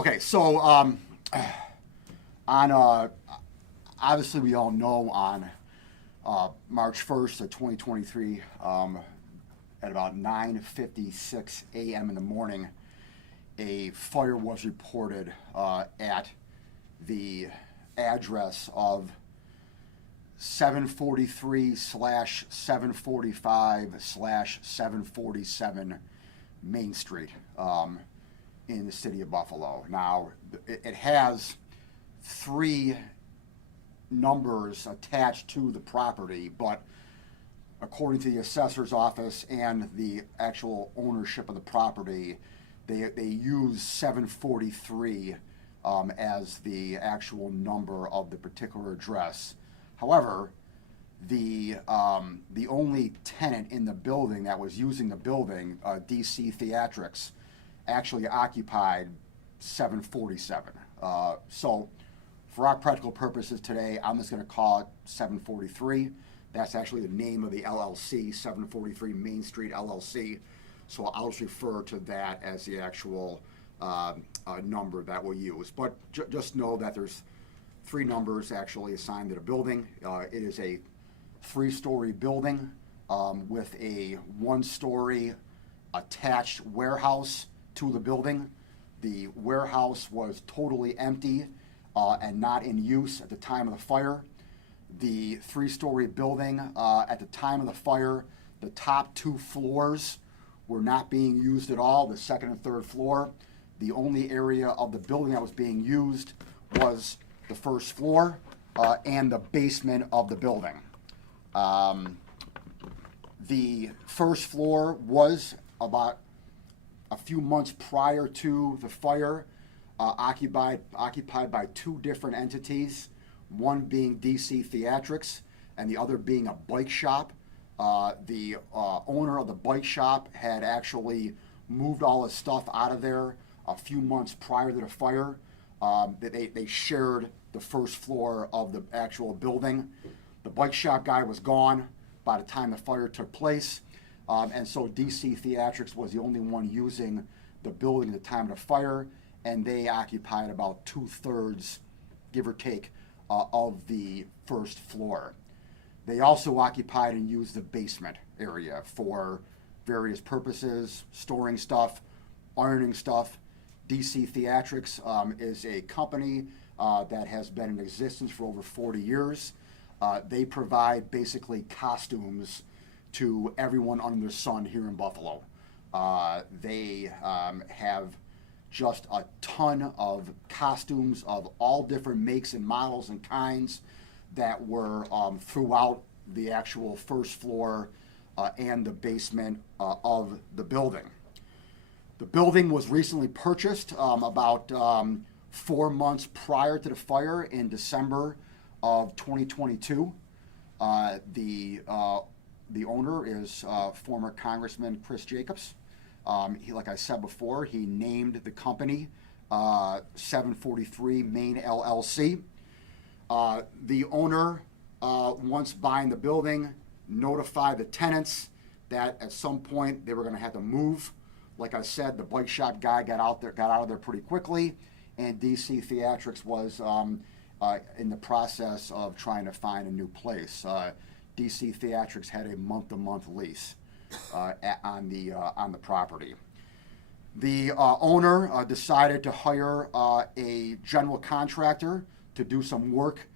Okay, so obviously we all know on March 1st of 2023, at about 9:56 a.m. in the morning, a fire was reported at the address of 743/745/747 Main Street in the city of Buffalo. Now, it has three numbers attached to the property, but according to the assessor's office and the actual ownership of the property, they use 743 as the actual number of the particular address. However, the only tenant in the building that was using the building, DC Theatrics, actually occupied 747. So for our practical purposes today, I'm just going to call it 743. That's actually the name of the LLC, 743 Main Street LLC. So I'll just refer to that as the actual number that we'll use. But just know that there's three numbers actually assigned to the building. It is a three-story building with a one-story attached warehouse to the building. The warehouse was totally empty and not in use at the time of the fire. The three-story building, at the time of the fire, the top two floors were not being used at all, the second and third floor. The only area of the building that was being used was the first floor and the basement of the building. The first floor was about a few months prior to the fire occupied by two different entities, one being DC Theatrics and the other being a bike shop. The owner of the bike shop had actually moved all his stuff out of there a few months prior to the fire. They shared the first floor of the actual building. The bike shop guy was gone by the time the fire took place, and so DC Theatrics was the only one using the building at the time of the fire, and they occupied about 2/3, give or take, of the first floor. They also occupied and used the basement area for various purposes, storing stuff, ironing stuff. DC Theatrics is a company that has been in existence for over 40 years. They provide basically costumes to everyone under the sun here in Buffalo. They have just a ton of costumes of all different makes and models and kinds that were throughout the actual first floor and the basement of the building. The building was recently purchased about 4 months prior to the fire in December of 2022. The owner is former Congressman Chris Jacobs. Like I said before, he named the company 743 Main LLC. The owner, once buying the building, notified the tenants that at some point they were going to have to move. Like I said, the bike shop guy got out of there pretty quickly, and DC Theatrics was in the process of trying to find a new place. DC Theatrics had a month-to-month lease on the property. The owner decided to hire a general contractor to do some work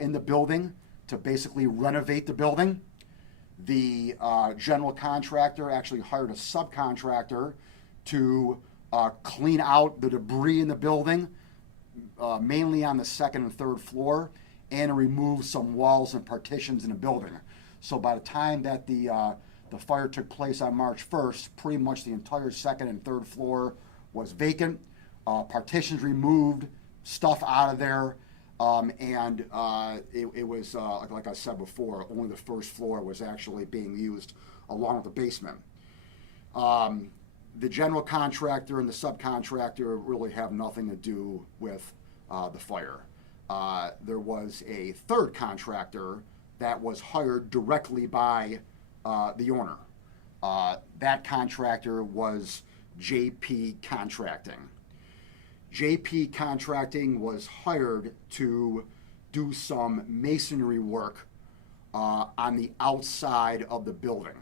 in the building to basically renovate the building. The general contractor actually hired a subcontractor to clean out the debris in the building, mainly on the second and third floor, and to remove some walls and partitions in the building. So by the time that the fire took place on March 1st, pretty much the entire second and third floor was vacant, partitions removed, stuff out of there, and it was, like I said before, only the first floor was actually being used along with the basement. The general contractor and the subcontractor really have nothing to do with the fire. There was a third contractor that was hired directly by the owner. That contractor was JP Contracting. JP Contracting was hired to do some masonry work on the outside of the building,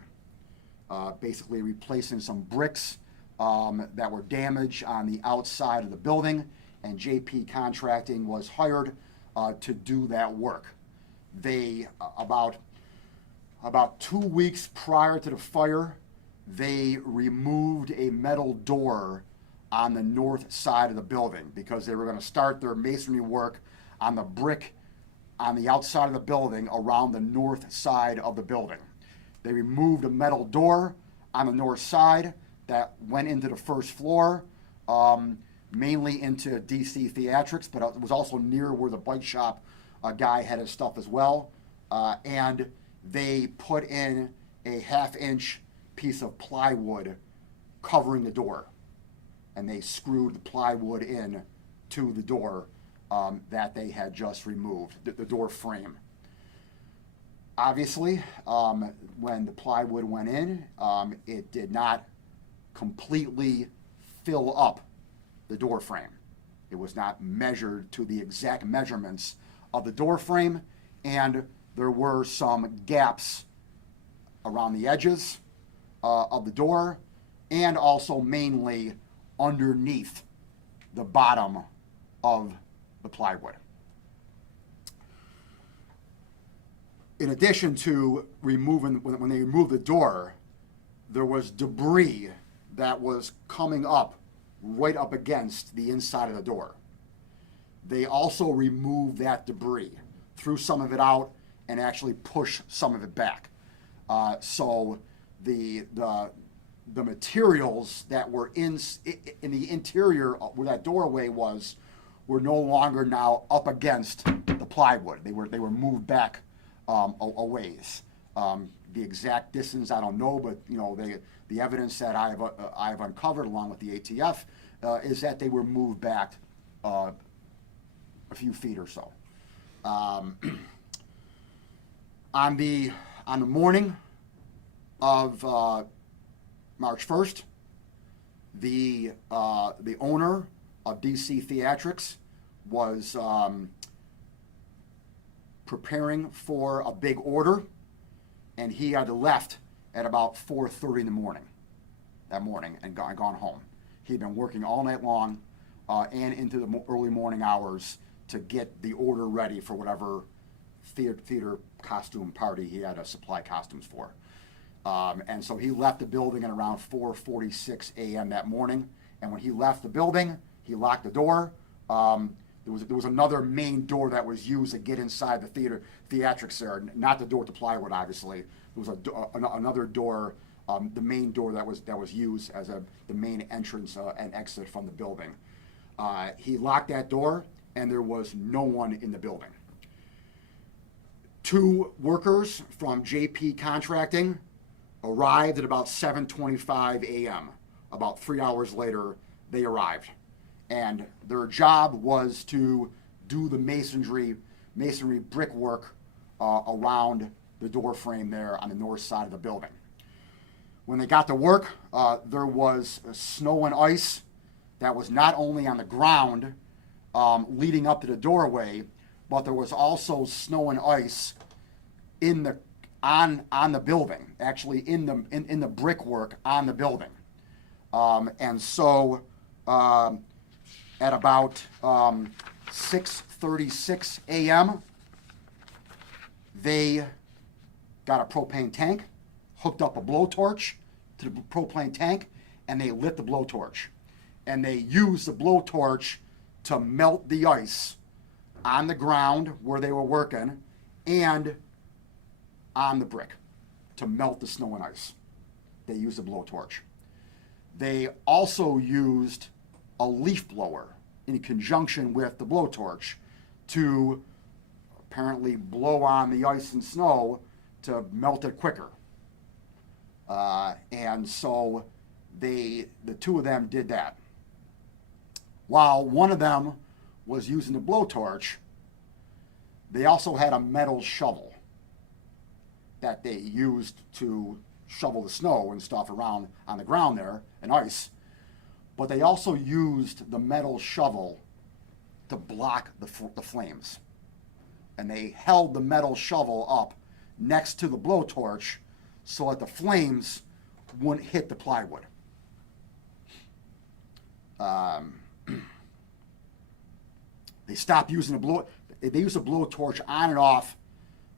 basically replacing some bricks that were damaged on the outside of the building, and JP Contracting was hired to do that work. They, about 2 weeks prior to the fire, they removed a metal door on the north side of the building because they were going to start their masonry work on the brick on the outside of the building around the north side of the building. They removed a metal door on the north side that went into the first floor, mainly into DC Theatrics, but it was also near where the bike shop guy had his stuff as well. And they put in a 1/2-inch piece of plywood covering the door. And they screwed the plywood in to the door that they had just removed, the door frame. Obviously, when the plywood went in, it did not completely fill up the door frame. It was not measured to the exact measurements of the door frame, and there were some gaps around the edges of the door, and also mainly underneath the bottom of the plywood. In addition to removing, when they removed the door, there was debris that was coming up right up against the inside of the door. They also removed that debris, threw some of it out, and actually pushed some of it back. So the materials that were in the interior where that doorway was were no longer now up against the plywood. They were moved back a ways. The exact distance I don't know, but the evidence that I've uncovered along with the ATF is that they were moved back a few feet or so. On the morning of March 1st, the owner of DC Theatrics was preparing for a big order, and he had left at about 4:30 in the morning that morning and gone home. He'd been working all night long and into the early morning hours to get the order ready for whatever theater costume party he had to supply costumes for. And so he left the building at around 4:46 a.m. that morning. And when he left the building, he locked the door. There was another main door that was used to get inside the theatrics there, not the door to plywood, obviously. There was another door, the main door that was used as the main entrance and exit from the building. He locked that door, and there was no one in the building. 2 workers from JP Contracting arrived at about 7:25 a.m. About 3 hours later, they arrived. And their job was to do the masonry brickwork around the door frame there on the north side of the building. When they got to work, there was snow and ice that was not only on the ground leading up to the doorway, but there was also snow and ice on the building, actually in the brickwork on the building. And so at about 6:36 a.m., they got a propane tank, hooked up a blowtorch to the propane tank, and they lit the blowtorch. And they used the blowtorch to melt the ice on the ground where they were working and on the brick to melt the snow and ice. They used a blowtorch. They also used a leaf blower in conjunction with the blowtorch to apparently blow on the ice and snow to melt it quicker. And so the 2 of them did that. While one of them was using the blowtorch, they also had a metal shovel that they used to shovel the snow and stuff around on the ground there and ice. but they also used the metal shovel to block the flames. And they held the metal shovel up next to the blowtorch so that the flames wouldn't hit the plywood. They stopped using they used a blowtorch on and off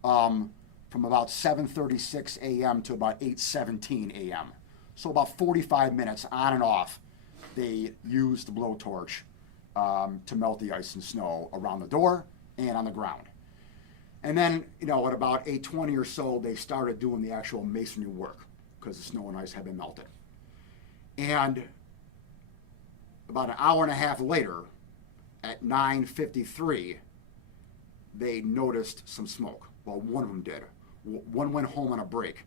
from about 7:36 a.m. to about 8:17 a.m. So about 45 minutes on and off, they used the blowtorch to melt the ice and snow around the door and on the ground. And then, at about 8:20 or so, they started doing the actual masonry work because the snow and ice had been melted. And about an hour and a half later, at 9:53, they noticed some smoke. Well, one of them did. One went home on a break,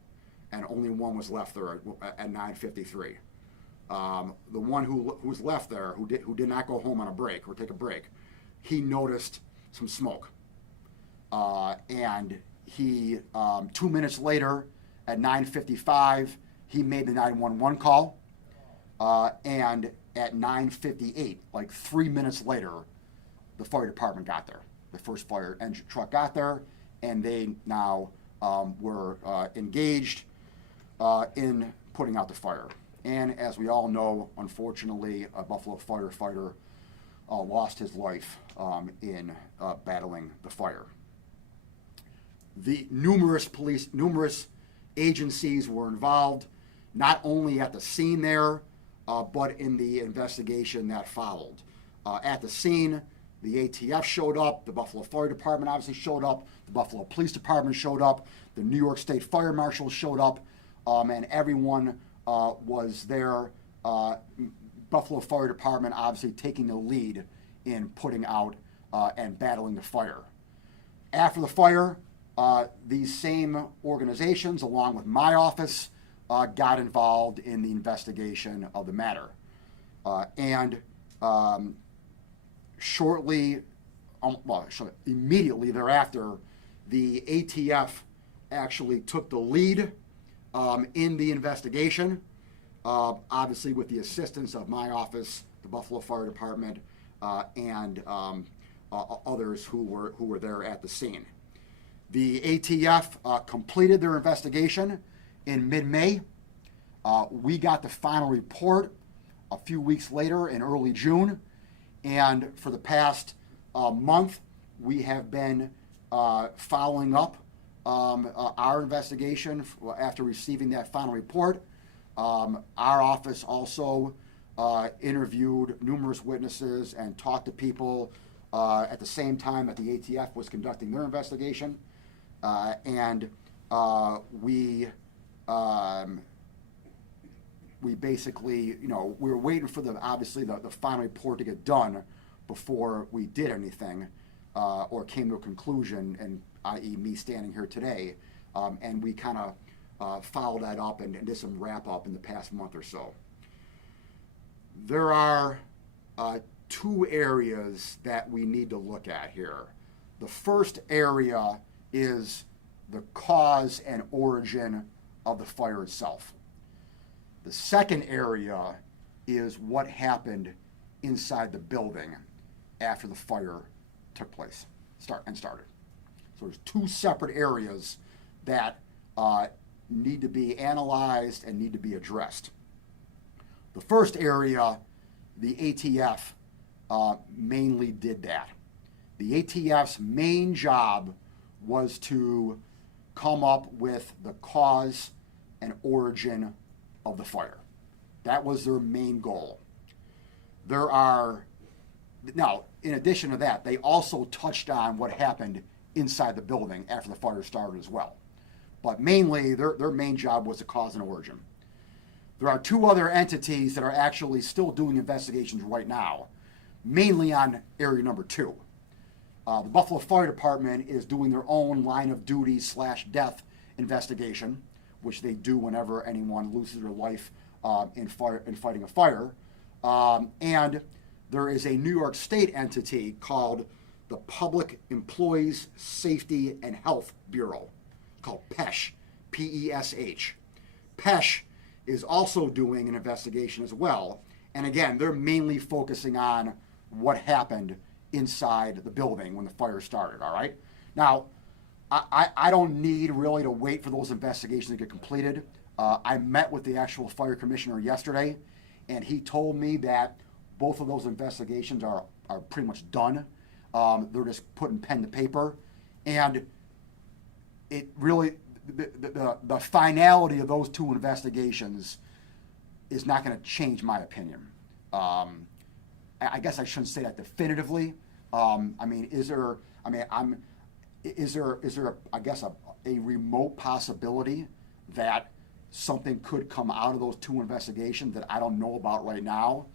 and only one was left there at 9:53. The one who was left there, who did not go home on a break or take a break, he noticed some smoke. And he, 2 minutes later, at 9:55, he made the 911 call. And at 9:58, like 3 minutes later, the fire department got there. The first fire engine truck got there, and they now were engaged in putting out the fire. And as we all know, unfortunately, a Buffalo firefighter lost his life in battling the fire. The numerous agencies were involved, not only at the scene there, but in the investigation that followed. At the scene, the ATF showed up, the Buffalo Fire Department obviously showed up, the Buffalo Police Department showed up, the New York State Fire Marshal showed up, and everyone was there. Buffalo Fire Department obviously taking the lead in putting out and battling the fire. After the fire, these same organizations, along with my office, got involved in the investigation of the matter. Immediately thereafter, the ATF actually took the lead in the investigation, obviously with the assistance of my office, the Buffalo Fire Department, and others who were there at the scene. The ATF completed their investigation in mid-May. We got the final report a few weeks later in early June, and for the past month, we have been following up our investigation after receiving that final report. Our office also interviewed numerous witnesses and talked to people at the same time that the ATF was conducting their investigation. We basically, we were waiting for the final report to get done before we did anything or came to a conclusion, and i.e. me standing here today. And we kind of followed that up and did some wrap up in the past month or so. There are two areas that we need to look at here. The first area is the cause and origin of the fire itself. The second area is what happened inside the building after the fire took place, started. So there's two separate areas that need to be analyzed and need to be addressed. The first area, the ATF mainly did that. The ATF's main job was to come up with the cause and origin of the fire. That was their main goal. Now, in addition to that, they also touched on what happened inside the building after the fire started as well. But mainly, their main job was the cause and origin. There are two other entities that are actually still doing investigations right now, mainly on area number 2. The Buffalo Fire Department is doing their own line of duty /death investigation, which they do whenever anyone loses their life in fighting a fire. And there is a New York State entity called the Public Employees Safety and Health Bureau, called PESH, P-E-S-H. PESH is also doing an investigation as well, And again, they're mainly focusing on what happened inside the building when the fire started, all right? Now, I don't need really to wait for those investigations to get completed. I met with the actual fire commissioner yesterday, and he told me that both of those investigations are pretty much done. They're just putting pen to paper. And it really, the finality of those two investigations is not going to change my opinion. I guess I shouldn't say that definitively. Is there, I guess, a remote possibility that something could come out of those two investigations that I don't know about right now?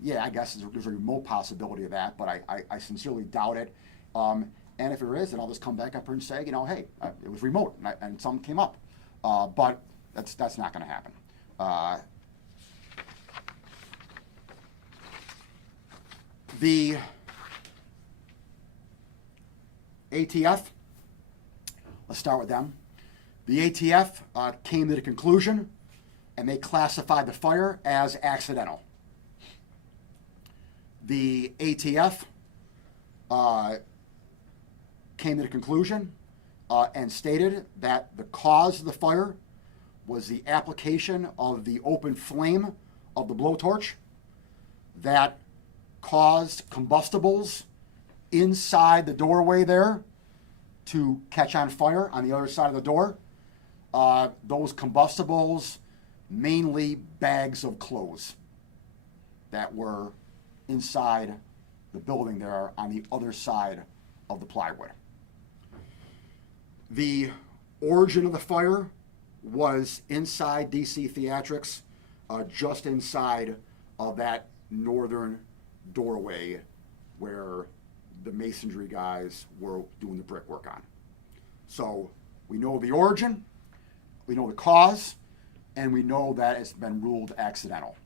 Yeah, I guess there's a remote possibility of that, but I sincerely doubt it. And if there is, then I'll just come back up here and say, hey, it was remote and something came up. But that's not going to happen. The ATF, let's start with them. The ATF came to the conclusion, and they classified the fire as accidental. The ATF came to the conclusion and stated that the cause of the fire was the application of the open flame of the blowtorch that caused combustibles inside the doorway there to catch on fire on the other side of the door. Those combustibles, mainly bags of clothes that were inside the building there on the other side of the plywood. The origin of the fire was inside DC Theatrics, just inside of that northern doorway where the masonry guys were doing the brickwork on. So we know the origin, we know the cause, and we know that it's been ruled accidental.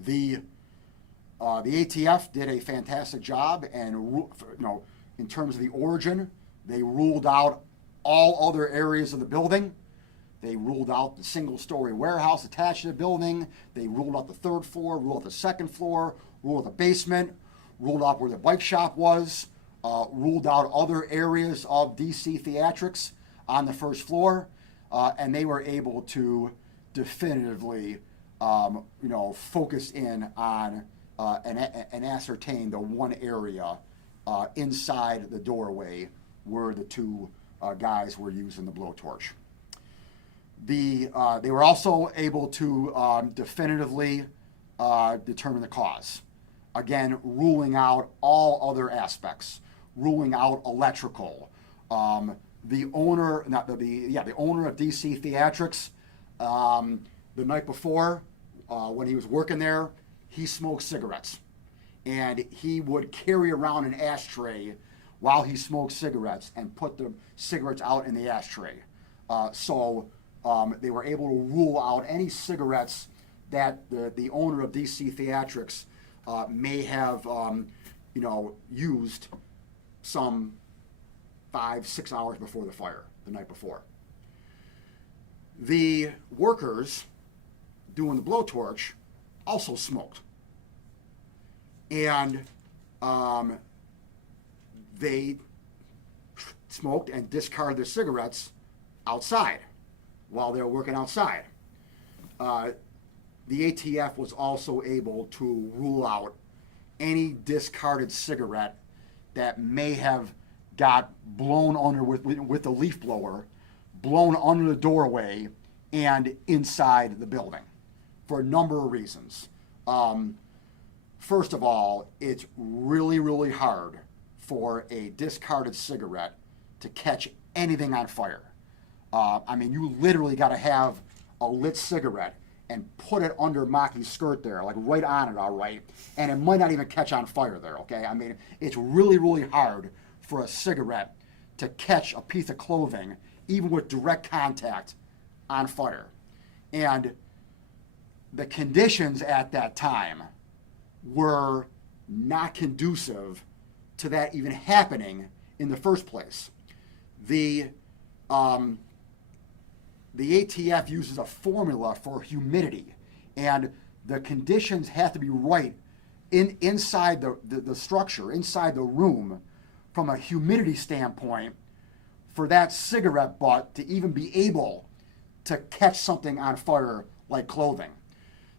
The ATF did a fantastic job, and in terms of the origin, they ruled out all other areas of the building. They ruled out the single-story warehouse attached to the building. They ruled out the third floor, ruled out the second floor, ruled out the basement, ruled out where the bike shop was, ruled out other areas of DC Theatrics on the first floor, and they were able to definitively, focus in on and ascertain the one area inside the doorway where the two guys were using the blowtorch. They were also able to definitively determine the cause. Again, ruling out all other aspects, ruling out electrical. The owner of DC Theatrics, the night before, when he was working there, he smoked cigarettes, and he would carry around an ashtray while he smoked cigarettes and put the cigarettes out in the ashtray. So they were able to rule out any cigarettes that the owner of DC Theatrics may have used some 5-6 hours before the fire, the night before. The workers doing the blowtorch also smoked. And they smoked and discarded their cigarettes outside while they were working outside. The ATF was also able to rule out any discarded cigarette that may have got blown under with the leaf blower, blown under the doorway and inside the building for a number of reasons. First of all, it's really, really hard for a discarded cigarette to catch anything on fire. You literally got to have a lit cigarette and put it under Maki's skirt there, like right on it, all right, and it might not even catch on fire there, okay? It's really, really hard for a cigarette to catch a piece of clothing, even with direct contact, on fire. And the conditions at that time were not conducive to that even happening in the first place. The ATF uses a formula for humidity, and the conditions have to be right inside the structure, inside the room, from a humidity standpoint, for that cigarette butt to even be able to catch something on fire like clothing.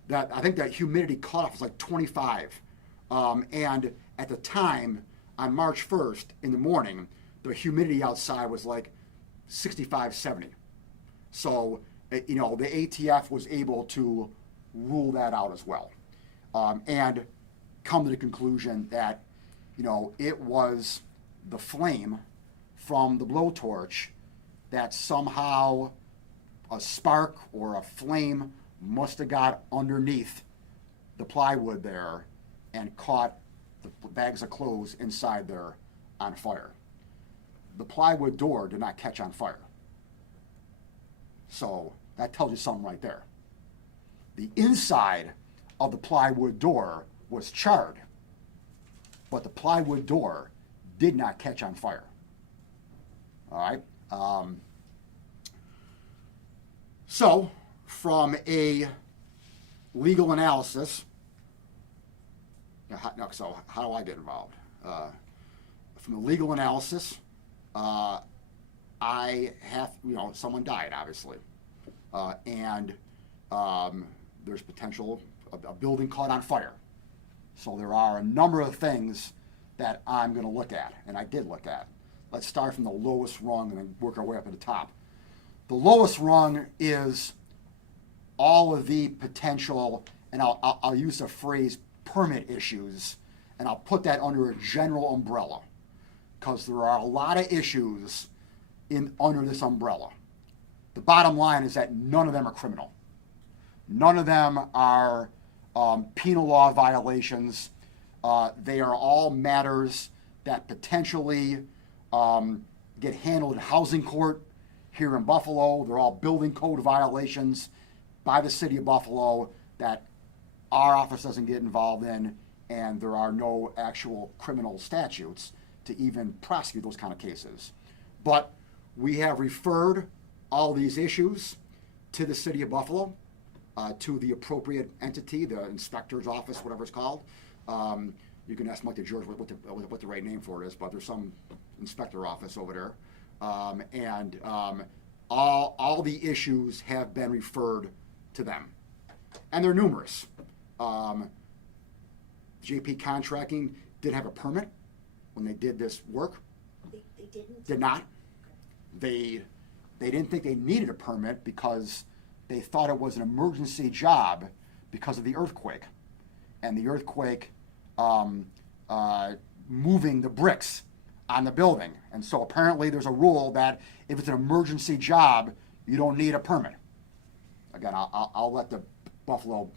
That I think that humidity cutoff is like 25. And at the time, on March 1st in the morning, the humidity outside was like 65, 70. So, the ATF was able to rule that out as well. And come to the conclusion that, it was the flame from the blowtorch that somehow a spark or a flame must have got underneath the plywood there and caught the bags of clothes inside there on fire. The plywood door did not catch on fire. So that tells you something right there. The inside of the plywood door was charred, but the plywood door did not catch on fire. All right? So, from a legal analysis, so how do I get involved? From a legal analysis, I have, someone died, obviously. And there's potential a building caught on fire. So there are a number of things that I'm going to look at, and I did look at. Let's start from the lowest rung and then work our way up to the top. The lowest rung is all of the potential, and I'll use the phrase permit issues, and I'll put that under a general umbrella, because there are a lot of issues under this umbrella. The bottom line is that none of them are criminal. None of them are penal law violations. They are all matters that potentially get handled in housing court here in Buffalo. They're all building code violations by the city of Buffalo that our office doesn't get involved in, and there are no actual criminal statutes to even prosecute those kind of cases. But we have referred all these issues to the city of Buffalo, to the appropriate entity, the inspector's office, whatever it's called. You can ask Mike DeGeorge what the right name for it is, but there's some inspector office over there. All the issues have been referred to them. And they're numerous. JP Contracting did have a permit when they did this work. They didn't? Did not. They didn't think they needed a permit because they thought it was an emergency job because of the earthquake. And the earthquake moving the bricks on the building. And so apparently there's a rule that if it's an emergency job, you don't need a permit. Again, I'll let the Buffalo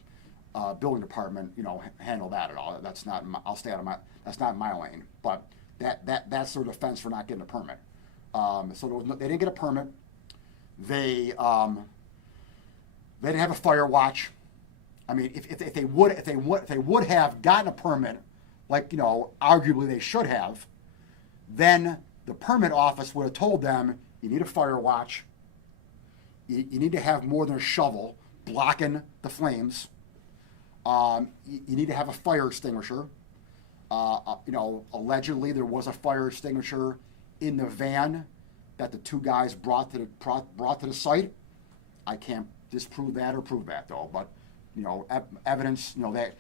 building department, handle that at all. That's not. I'll stay out of my. That's not my lane. But that's their defense for not getting a permit. So they didn't get a permit. They didn't have a fire watch. I mean, if they would have gotten a permit, like arguably they should have, then the permit office would have told them you need a fire watch. You need to have more than a shovel blocking the flames. You need to have a fire extinguisher. Allegedly there was a fire extinguisher in the van that the two guys brought to the site. I can't disprove that or prove that though, but evidence, that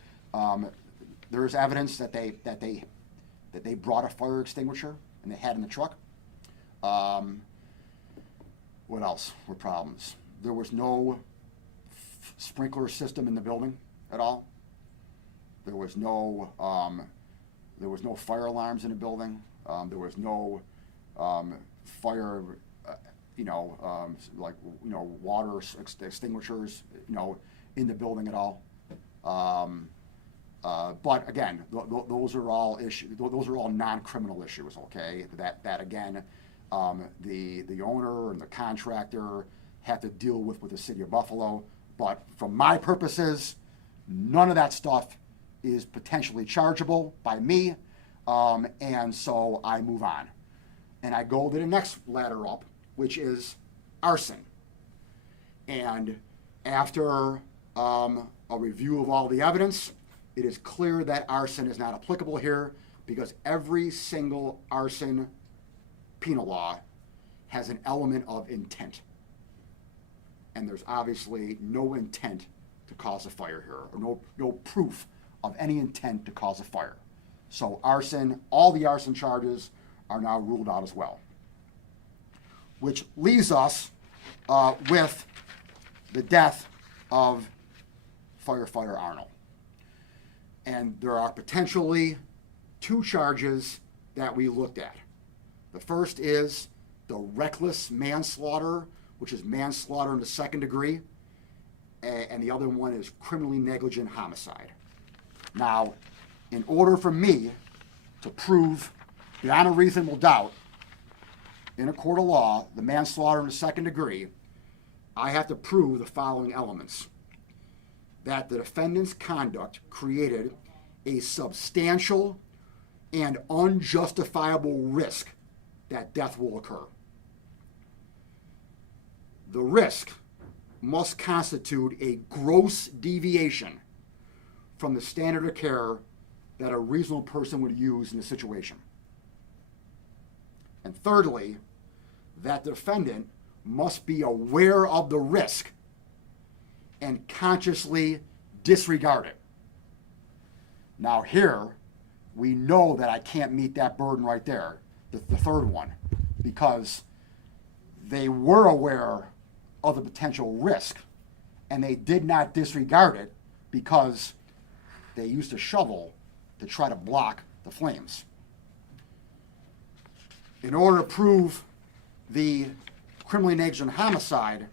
there is evidence that they brought a fire extinguisher and they had in the truck. What else were problems? There was no sprinkler system in the building at all. There was no fire alarms in the building. There was no fire, water extinguishers, in the building at all. But again, those are all issues. Those are all non-criminal issues. Okay, that again, the owner and the contractor have to deal with the city of Buffalo. But from my purposes, none of that stuff is potentially chargeable by me, and so I move on. And I go to the next ladder up, which is arson. And after a review of all the evidence, it is clear that arson is not applicable here because every single arson penal law has an element of intent. And there's obviously no intent to cause a fire here, or no proof of any intent to cause a fire. So arson, all the arson charges are now ruled out as well. Which leaves us with the death of firefighter Arnold. And there are potentially two charges that we looked at. The first is the reckless manslaughter, which is manslaughter in the second degree, and the other one is criminally negligent homicide. Now, in order for me to prove beyond a reasonable doubt in a court of law the manslaughter in the second degree, I have to prove the following elements: that the defendant's conduct created a substantial and unjustifiable risk that death will occur. The risk must constitute a gross deviation from the standard of care that a reasonable person would use in the situation. And thirdly, that the defendant must be aware of the risk and consciously disregard it. Now here, we know that I can't meet that burden right there, the third one, because they were aware of the potential risk and they did not disregard it because they used a shovel to try to block the flames. In order to prove the criminally negligent homicide,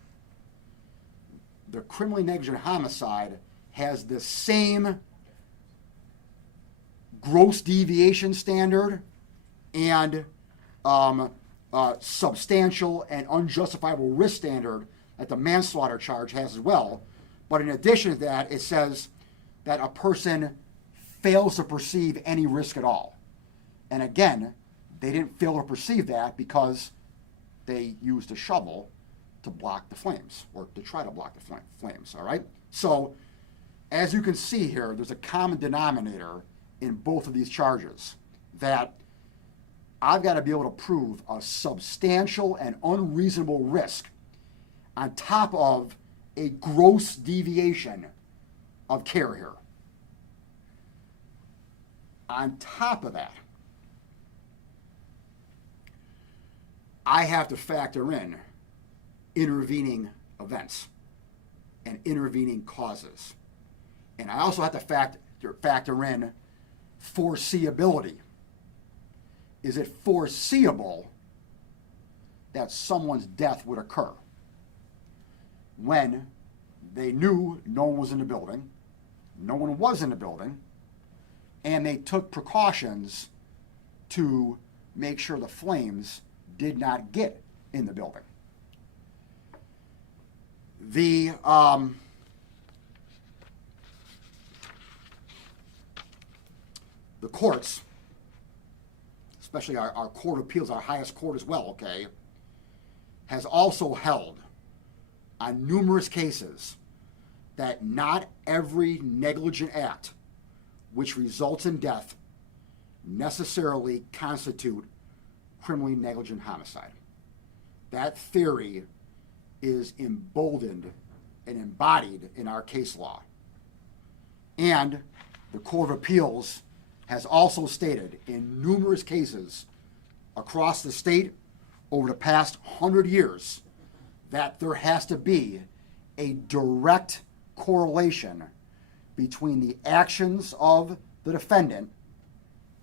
the criminally negligent homicide has the same gross deviation standard and substantial and unjustifiable risk standard that the manslaughter charge has as well. But in addition to that, it says that a person fails to perceive any risk at all. And again, they didn't fail to perceive that because they used a shovel to block the flames, or to try to block the flames, all right? So, as you can see here, there's a common denominator in both of these charges, that I've got to be able to prove a substantial and unreasonable risk on top of a gross deviation of care here. On top of that, I have to factor in intervening events and intervening causes. And I also have to factor in foreseeability. Is it foreseeable that someone's death would occur when they knew no one was in the building, no one was in the building, and they took precautions to make sure the flames did not get in the building? The courts, especially our Court of Appeals, our highest court as well, okay, has also held on numerous cases that not every negligent act which results in death necessarily constitute criminally negligent homicide. That theory is emboldened and embodied in our case law. And the Court of Appeals has also stated in numerous cases across the state over the past 100 years that there has to be a direct correlation between the actions of the defendant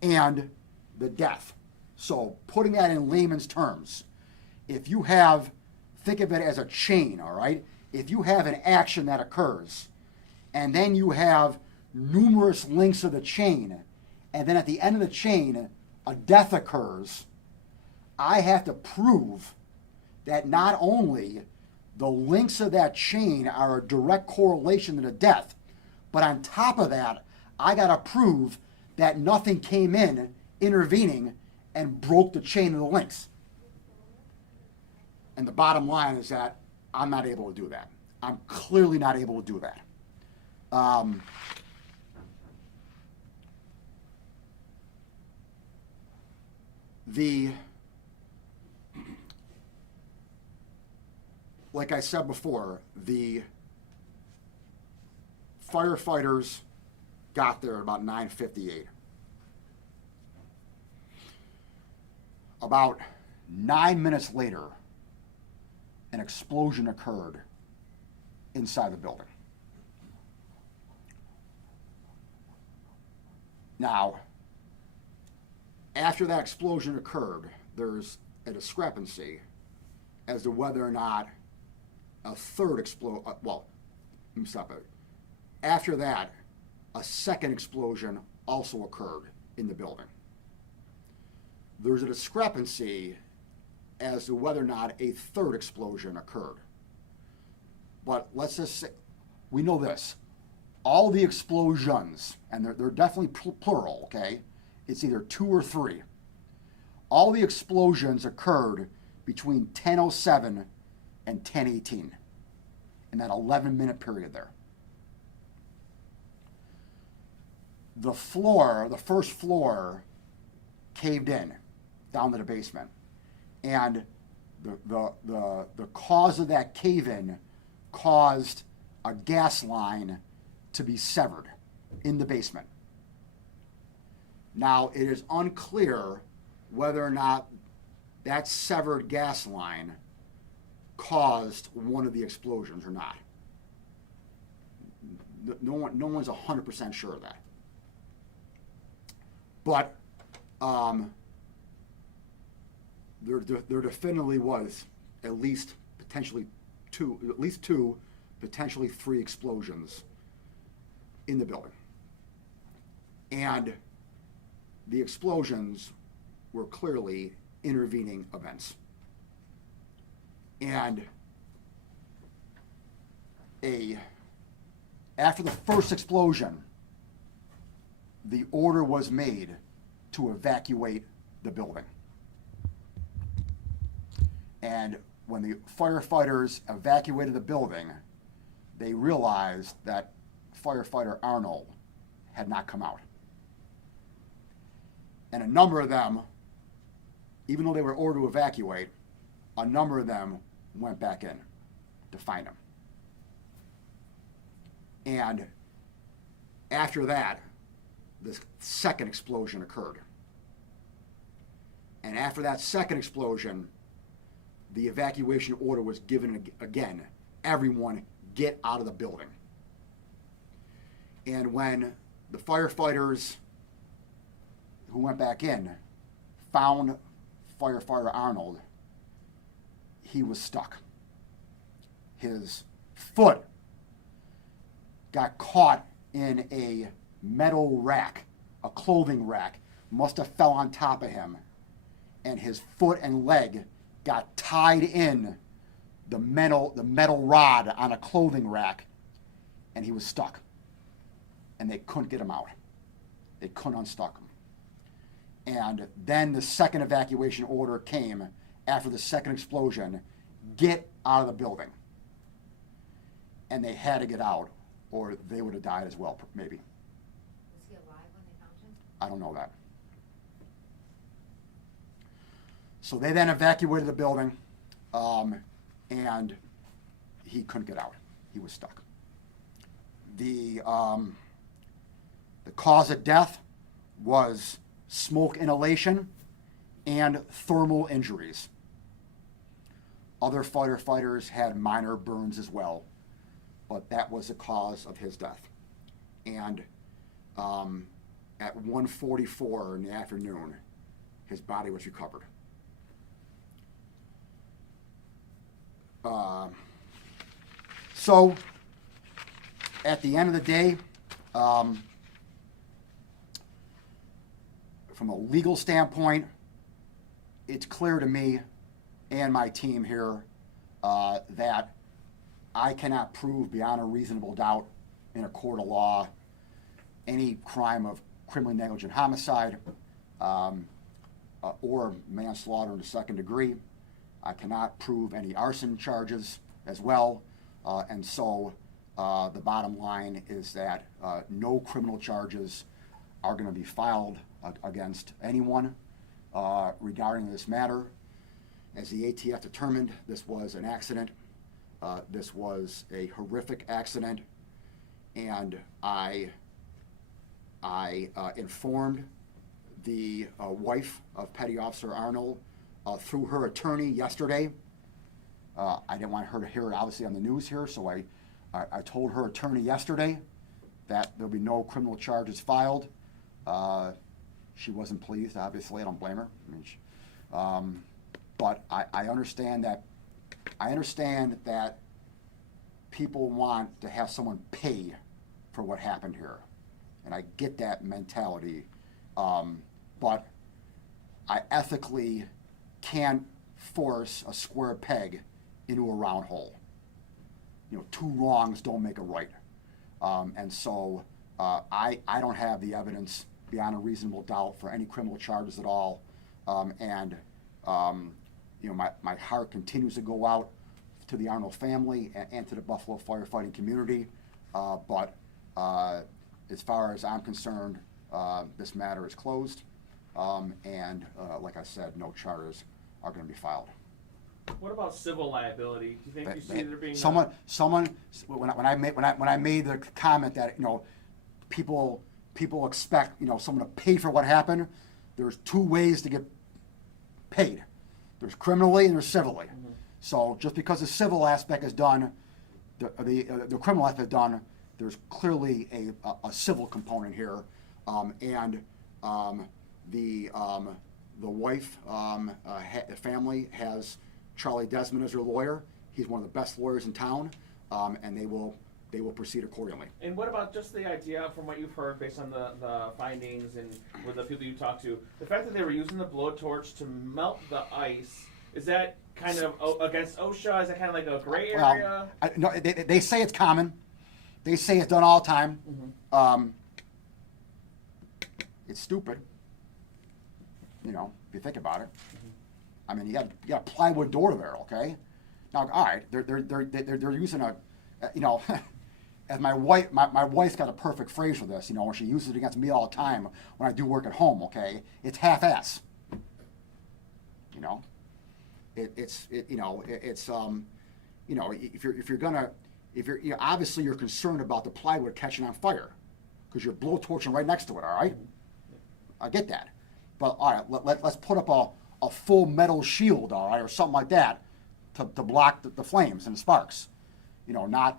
and the death. So putting that in layman's terms, if you have, think of it as a chain, all right? If you have an action that occurs, and then you have numerous links of the chain, and then at the end of the chain, a death occurs, I have to prove that not only the links of that chain are a direct correlation to the death, but on top of that, I got to prove that nothing came in intervening and broke the chain of the links. And the bottom line is that I'm not able to do that. I'm clearly not able to do that. Um, like I said before, the firefighters got there at about 9:58. About 9 minutes later, an explosion occurred inside the building. Now, after that explosion occurred, there's a discrepancy as to whether or not a third explosion, well, let me stop it. After that, a second explosion also occurred in the building. There's a discrepancy as to whether or not a third explosion occurred. But let's just say, we know this. All the explosions, and they're definitely plural, okay? It's either 2 or 3. All the explosions occurred between 10:07 and 10:18 in that 11-minute period there. The first floor caved in down to the basement. And the cause of that cave-in caused a gas line to be severed in the basement. Now, it is unclear whether or not that severed gas line caused one of the explosions or not. No one's 100% sure of that. But there definitely was at least two, potentially 3 explosions in the building. And the explosions were clearly intervening events. And after the first explosion, the order was made to evacuate the building. And when the firefighters evacuated the building, they realized that firefighter Arnold had not come out. And a number of them, even though they were ordered to evacuate, a number of them went back in to find him. And after that, the second explosion occurred. And after that second explosion, the evacuation order was given again. Everyone get out of the building. And when the firefighters who went back in found firefighter Arnold, he was stuck. His foot got caught in a metal rack, a clothing rack, must have fell on top of him, and his foot and leg got tied in the metal rod on a clothing rack, and he was stuck. And they couldn't get him out. They couldn't unstuck him. And then the second evacuation order came after the second explosion: get out of the building. And they had to get out, or they would have died as well, maybe. Was he alive when they found him? I don't know that. So they then evacuated the building, and he couldn't get out. He was stuck. The cause of death was smoke inhalation and thermal injuries. Other firefighters had minor burns as well, but that was the cause of his death. And at 1:44 in the afternoon, his body was recovered. So, at the end of the day, from a legal standpoint, it's clear to me and my team here that I cannot prove beyond a reasonable doubt in a court of law any crime of criminally negligent homicide or manslaughter in the second degree. I cannot prove any arson charges as well, and so the bottom line is that no criminal charges are going to be filed against anyone regarding this matter. As the ATF determined, this was an accident. This was a horrific accident, and I informed the wife of Petty Officer Arnold through her attorney yesterday. I didn't want her to hear it obviously on the news here, so I told her attorney yesterday that there'll be no criminal charges filed. She wasn't pleased, obviously. I don't blame her. I mean, but I understand that. I understand that people want to have someone pay for what happened here, and I get that mentality. But I ethically can't force a square peg into a round hole. You know, two wrongs don't make a right. And so I don't have the evidence beyond a reasonable doubt for any criminal charges at all. You know, my heart continues to go out to the Arnold family and to the Buffalo firefighting community. But as far as I'm concerned, this matter is closed. Like I said, no charges are going to be filed. What about civil liability? Do you think you see there being someone when I made the comment that, you know, people expect, you know, someone to pay for what happened? There's two ways to get paid. There's criminally and there's civilly. Mm-hmm. So just because the civil aspect is done, the criminal aspect is done, there's clearly a civil component here, the wife, the family has Charlie Desmond as their lawyer. He's one of the best lawyers in town, and they will proceed accordingly. And what about just the idea, from what you've heard based on the findings and with the people you talked to, the fact that they were using the blowtorch to melt the ice, is that kind of against OSHA? Is that kind of like a gray area? No, they say it's common. They say it's done all the time. Mm-hmm. It's stupid. You know, if you think about it. Mm-hmm. I mean, you got a plywood door there, okay? Now, all right, they're using a, you know, as my wife's got a perfect phrase for this. You know, when she uses it against me all the time when I do work at home, okay? It's half-ass. You know, if you're you know, obviously you're concerned about the plywood catching on fire because you're blowtorching right next to it. All right, I get that, but all right, let's put up a full metal shield, all right, or something like that to block the flames and the sparks. You know, not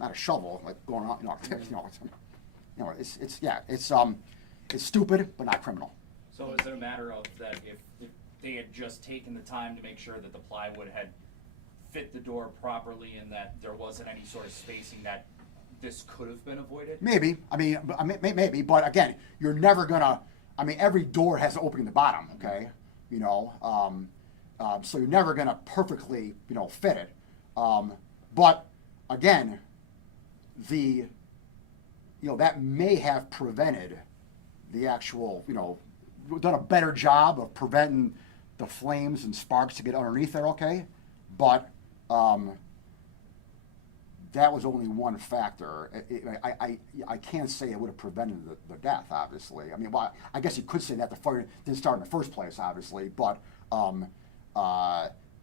a shovel like going on. You know, it's stupid but not criminal. So is it a matter of that if they had just taken the time to make sure that the plywood had fit the door properly and that there wasn't any sort of spacing, that this could have been avoided? Maybe. I mean, maybe. But again, you're never gonna. I mean, every door has an opening at the bottom. Okay, you know. So you're never gonna perfectly, you know, fit it. But again, that may have prevented the actual, you know, done a better job of preventing the flames and sparks to get underneath there, okay? But that was only one factor. I can't say it would have prevented the death, obviously. I mean, well, I guess you could say that the fire didn't start in the first place, obviously, but,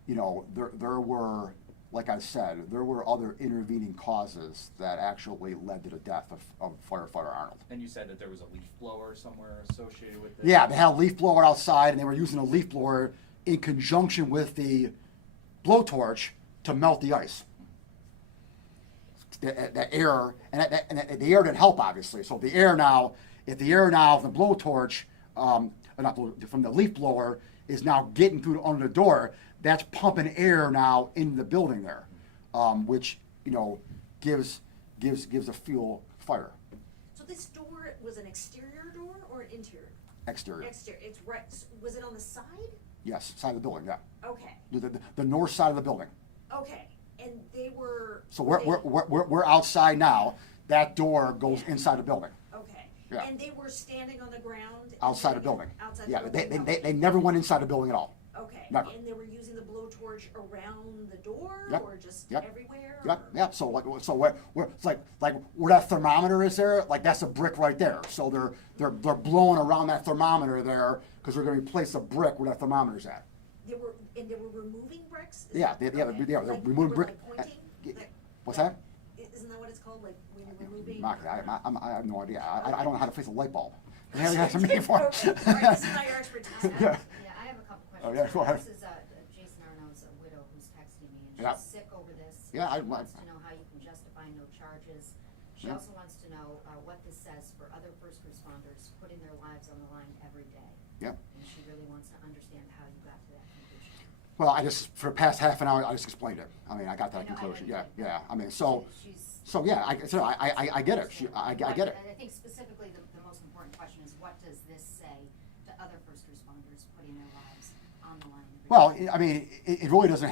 you know, there were, like I said, there were other intervening causes that actually led to the death of firefighter Arnold. And you said that there was a leaf blower somewhere associated with this? Yeah, they had a leaf blower outside, and they were using a leaf blower in conjunction with the blowtorch to melt the ice. The air, and the air didn't help, obviously. So if the air now from the blowtorch, from the leaf blower, is now getting through under the door, that's pumping air now into the building there, which, you know, gives a fuel fire. So this door was an exterior door or an interior? Exterior. Exterior. It's right. Was it on the side? Yes, side of the building. Yeah. Okay. The north side of the building. Okay. And they were. So we're outside now. That door goes inside the building. Okay. Yeah. And they were standing on the ground. Outside the building. Outside. Yeah. The building. They never went inside the building at all. Okay. Never. And they were using the blowtorch torch around the door Yep. or just Yep. everywhere? Yep, or- yep. So where it's like where that thermometer is there, like that's a brick right there. So they're blowing around that thermometer there because they're going to replace a brick where that thermometer's at. They were removing bricks? Is Yeah, that- they're okay. removing Like, they were, brick. like, pointing? Like- What's that? Isn't that what it's called, like when you're removing? Mark, I have no idea. I don't know how to fix a light bulb. That's me for. Okay, all right, this is not your expertise. Yeah. Yeah, I have a couple Oh, questions. yeah, go ahead. This is Jason Arno's widow who's texting me, and Yeah. she's sick over this. Yeah, She I- wants to know how you can justify no charges. She Yeah. also wants to know what this says for other first responders putting their lives on the line every day. Yep. And she really wants to understand how you got to that conclusion. Well, for the past half an hour, I just explained it. I mean, I got that I know conclusion. you Yeah, did. yeah. I mean, so She's. yeah, I get it. I get it. I think specifically the most important question is, what does this say to other first responders putting their lives on the line every Well, day? I mean, it really doesn't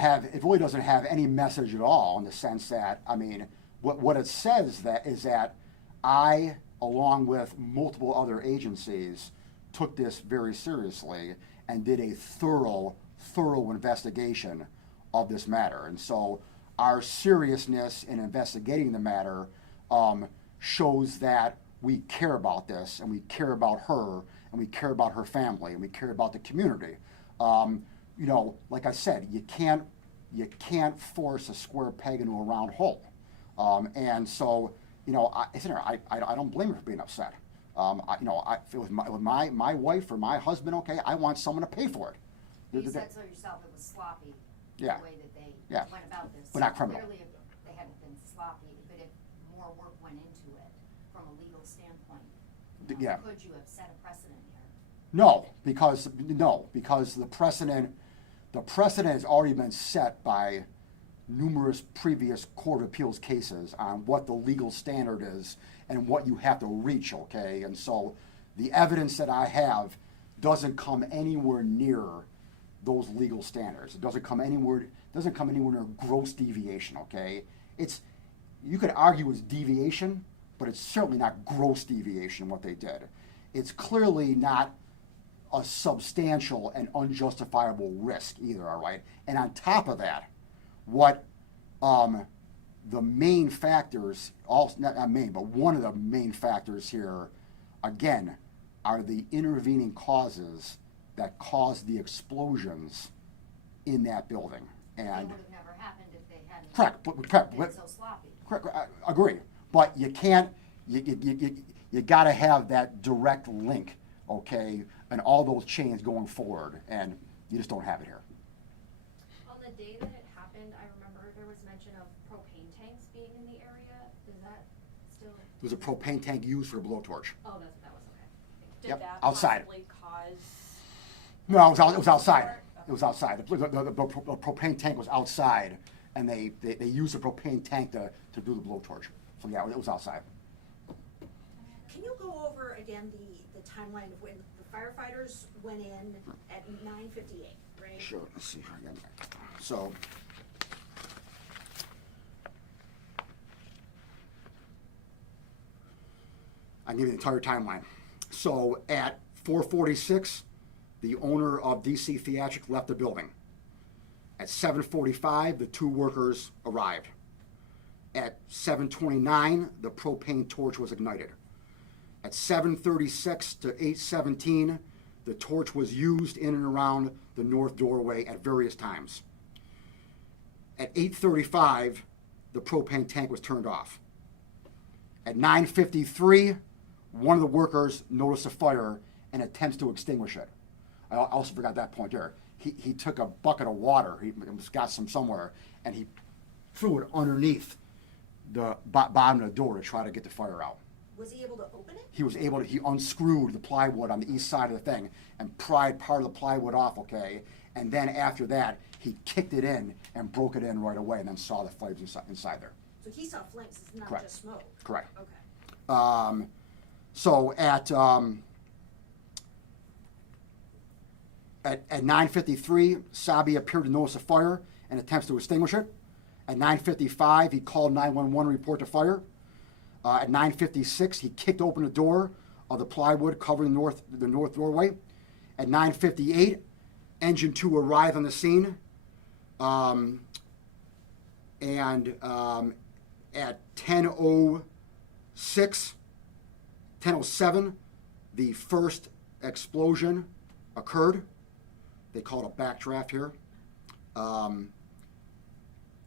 have any message at all in the sense that, I mean, what it says is that I, along with multiple other agencies, took this very seriously and did a thorough investigation of this matter. And so our seriousness in investigating the matter shows that we care about this, and we care about her, and we care about her family, and we care about the community. You know, like I said, you can't force a square peg into a round hole. And so, you know, I don't blame her for being upset. If it was my wife or my husband, okay, I want someone to pay for it. You said so yourself, it was sloppy, Yeah. the way that they Yeah. went about this. But not criminal. Clearly, if they hadn't been sloppy, but if more work went into it from a legal standpoint, Yeah. could you have set a precedent here? No, because the precedent has already been set by numerous previous Court of Appeals cases on what the legal standard is and what you have to reach, okay? And so the evidence that I have doesn't come anywhere near those legal standards. It doesn't come anywhere near gross deviation, okay? You could argue it's deviation, but it's certainly not gross deviation what they did. It's clearly not a substantial and unjustifiable risk either, all right? And on top of that, what the main factors, not main, but one of the main factors here, again, are the intervening causes that caused the explosions in that building. They And would have never happened if they hadn't correct, been so sloppy. correct, I agree. But you can't, you gotta have that direct link, okay, and all those chains going forward, and you just don't have it here. On the day that it happened, I remember there was mention of propane tanks being in the area. Is that still? There was a propane tank used for a blowtorch. Oh, that was okay. Did Yep, that outside. possibly cause? No, it was outside. It was outside. The propane tank was outside, and they used the propane tank to do the blowtorch. So yeah, it was outside. Can you go over again the timeline of when the firefighters went in at 9:58, right? Sure, let's see. So, I give you the entire timeline. So at 4:46, the owner of DC Theatric left the building. At 7:45, the two workers arrived. At 7:29, the propane torch was ignited. At 7:36 to 8:17, the torch was used in and around the north doorway at various times. At 8:35, the propane tank was turned off. At 9:53, one of the workers noticed a fire and attempts to extinguish it. I also forgot that point there. He took a bucket of water, he got some somewhere, and he threw it underneath the bottom of the door to try to get the fire out. Was he able to open it? He unscrewed the plywood on the east side of the thing and pried part of the plywood off, okay? And then after that, he kicked it in and broke it in right away and then saw the flames inside there. So he saw flames, it's not Correct. just smoke? Correct. Okay. So at 9:53, Sabi appeared to notice a fire and attempts to extinguish it. At 9:55, he called 911 to report the fire. At 9:56, he kicked open the door of the plywood covering the north doorway. At 9:58, Engine 2 arrived on the scene. And at 10:06, 10:07, the first explosion occurred. They call it a backdraft here.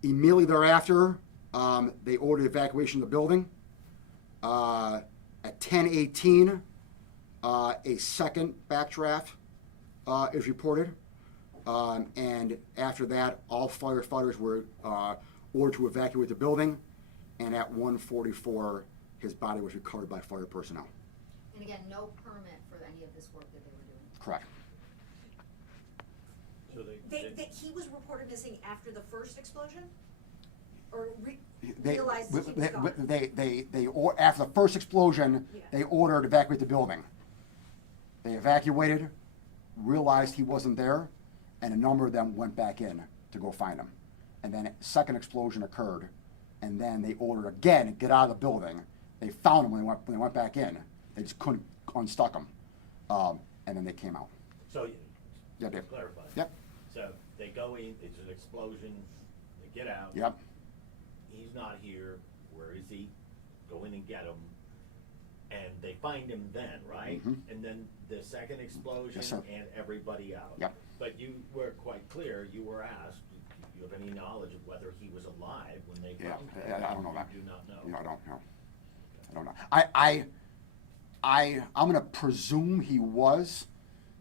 Immediately thereafter, they ordered evacuation of the building. At 10:18, a second backdraft is reported. And after that, all firefighters were ordered to evacuate the building. And at 1:44, his body was recovered by fire personnel. And again, no permit for any of this work that they were doing. Correct. So He was reported missing after the first explosion? Or They, realized he was gone? after the first explosion, Yeah. they ordered to evacuate the building. They evacuated, realized he wasn't there, and a number of them went back in to go find him. And then a second explosion occurred, and then they ordered again to get out of the building. They found him when they went back in. They just couldn't unstuck him, and then they came out. So, Yeah, Dave. clarify. Yep. So they go in, it's an explosion, they get out. Yep. He's not here, where is he? Go in and get him. And they find him then, right? Mhm. And then the second explosion Yes, sir. and everybody out. Yep. But you were quite clear, you were asked, do you have any knowledge of whether he was alive when they Yeah, found him? I don't know that. You do not know? No, I don't know. I don't know. I'm going to presume he was,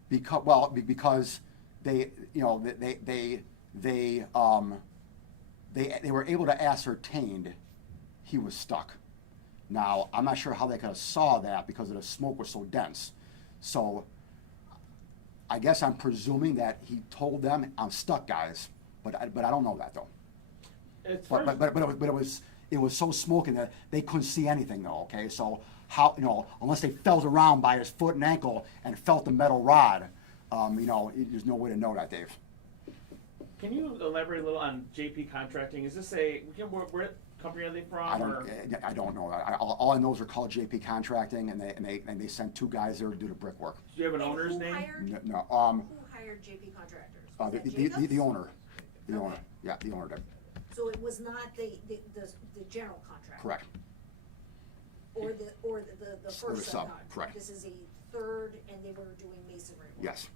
because they were able to ascertain he was stuck. Now, I'm not sure how they could have saw that because the smoke was so dense. So I guess I'm presuming that he told them, "I'm stuck, guys," but I don't know that though. It's But it was so smoky that they couldn't see anything though. Okay, so how unless they felt around by his foot and ankle and felt the metal rod, there's no way to know that, Dave. Can you elaborate a little on JP Contracting? Is this where company are they from? I don't know that. All I know is they're called JP Contracting, and they sent two guys there to do the brickwork. Do you have an And owner's who name? hired- No, Who hired JP Contractors? Was that the Jacobs? owner, the Okay. owner, yeah, the owner did. So it was not the general contractor? Correct. Or the first sub, subcontract? correct. This is a third, and they were doing masonry work? Yes,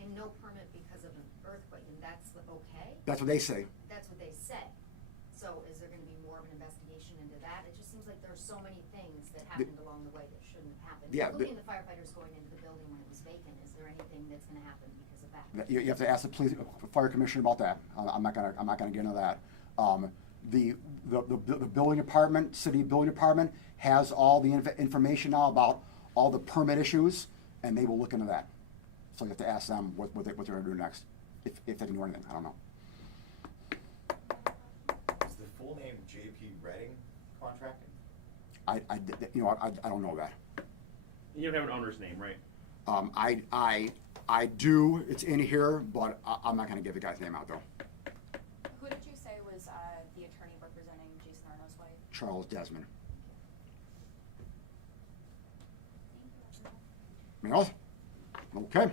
And no permit because of an earthquake, and that's okay? that's what they say. That's what they say. So is there gonna be more of an investigation into that? It just seems like there's so many things that happened along the way that shouldn't have happened. Yeah, Including the firefighters going into the building when it was vacant. Is there anything that's gonna happen because of that? You have to ask the fire commissioner about that. I'm not gonna get into that. The building department, city building department, has all the information now about all the permit issues, and they will look into that. So you have to ask them what they're gonna do next, if they can do anything. I don't know. Is the full name JP Redding Contracting? I don't know that. You don't have an owner's name, right? I do. It's in here, but I'm not gonna give the guy's name out though. Who did you say was the attorney representing Jason Arno's wife? Charles Desmond. Thank you. Anything else? Okay.